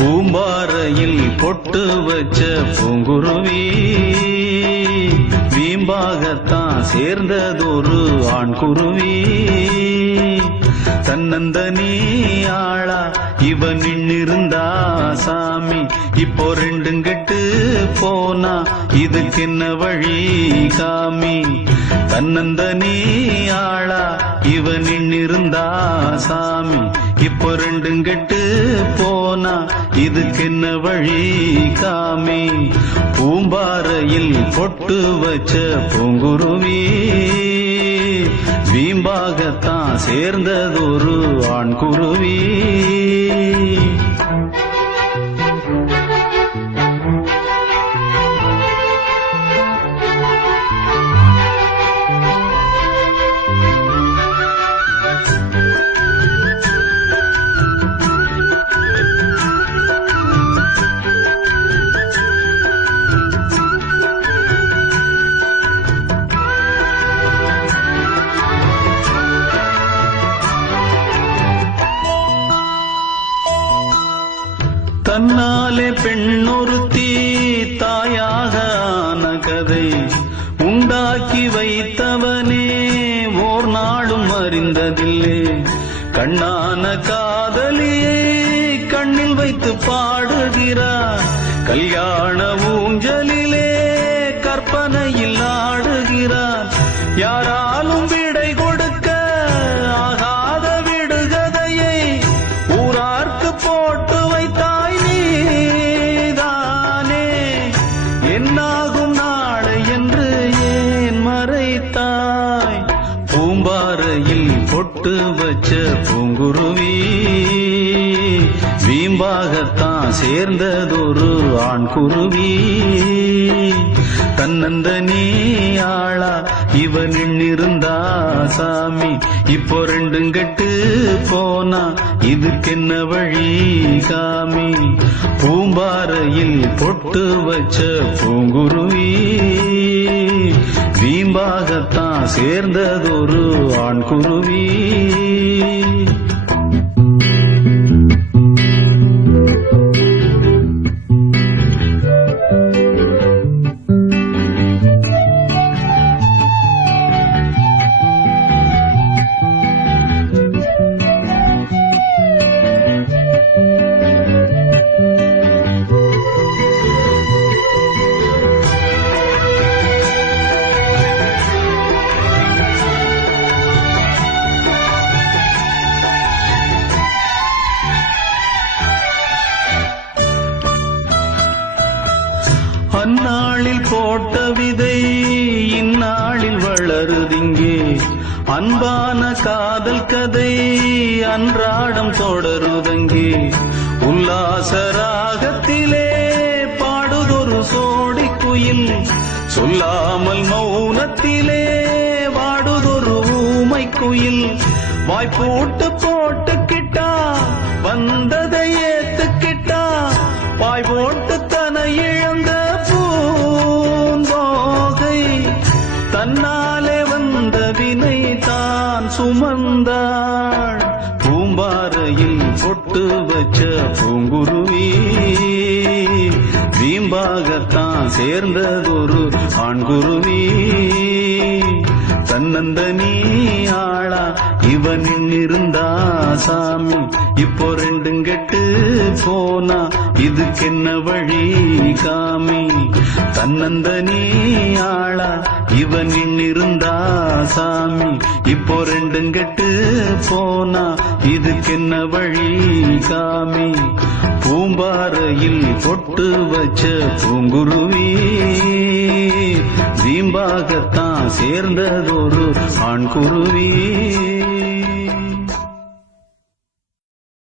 பூம்பாறையில் பொட்டு வச்ச பூங்குருவி வீம்பாகத்தான் சேர்ந்ததொரு ஆண் குருவி தன்னந்தனி ஆளா இவன் நின்னிருந்தா சாமி. இப்போ ரெண்டும் கெட்டு போனா இதுக்கு என்ன வழி காமி? தன்னந்தனி ஆளா இவன் நின்னிருந்தா சாமி. இப்போ ரெண்டும் கெட்டு போனா இதுக்கு என்ன வழி? காமி. பூம்பாறையில் பொட்டு வச்ச பூங்குருவி. வீம்பாகத்தான் சேர்ந்ததொரு ஆண் தன்னாலே பெண்ணொருத்தி தாயாக ஆன கதை உண்டாக்கி வைத்தவனே ஓர் நாளும் அறிந்ததில்லை. கண்ணான காதலியை கண்ணில் வைத்து பாடுகிறார். கல்யாண ஊஞ்சலிலே கற்பனையில் ஆடுகிறார். யாராலும் பூம்பாறையில் பொட்டு வச்ச பூங்குருவி. வீம்பாகத்தான் சேர்ந்ததொரு ஆண் குருவி தன்னந்தனே ஆளா இவன் இருந்தா சாமி. இப்போ ரெண்டும் கெட்டு போனா இதுக்கென்ன வழி காமி? பூம்பாறையில் பொட்டு வச்ச பூங்குருவி. வீம்பாகத்தான் சேர்ந்ததொரு ஆண் குருவி தொடருதிங்கே அன்பான காதல் கதை அன்றாடம் தொடருதங்கே. உல்லாச ராகத்திலே பாடுதொரு சோடி குயில். சொல்லாமல் மௌனத்திலே வாடுதொரு ஊமை குயில். வாய்ப்போட்டு போட்டுக்கிட்டா வந்ததை ஏத்துக்கிட்டா. வாய் போட்டு தன இழந்த வந்தாள். பூம்பாறையில் பொட்டு வச்ச பூங்குருவி. வீம்பாகத்தான் சேர்ந்ததொரு ஆண்குருவி. தன்னந்த நீ ஆளா. இவன் இருந்தா சாமி. இப்போ ரெண்டும் கெட்டு போனா இதுக்கு என்ன வழி காமி? தன்னந்த நீ ஆளா. இவன் இருந்தா சாமி. இப்போ ரெண்டும் கெட்டு போனா இதுக்கு என்ன வழி காமி? பூம்பாறையில் பொட்டு வச்ச பூங்குருவி. தீம்பாகத்தான் சேர்ந்ததொரு ஆண் குருவி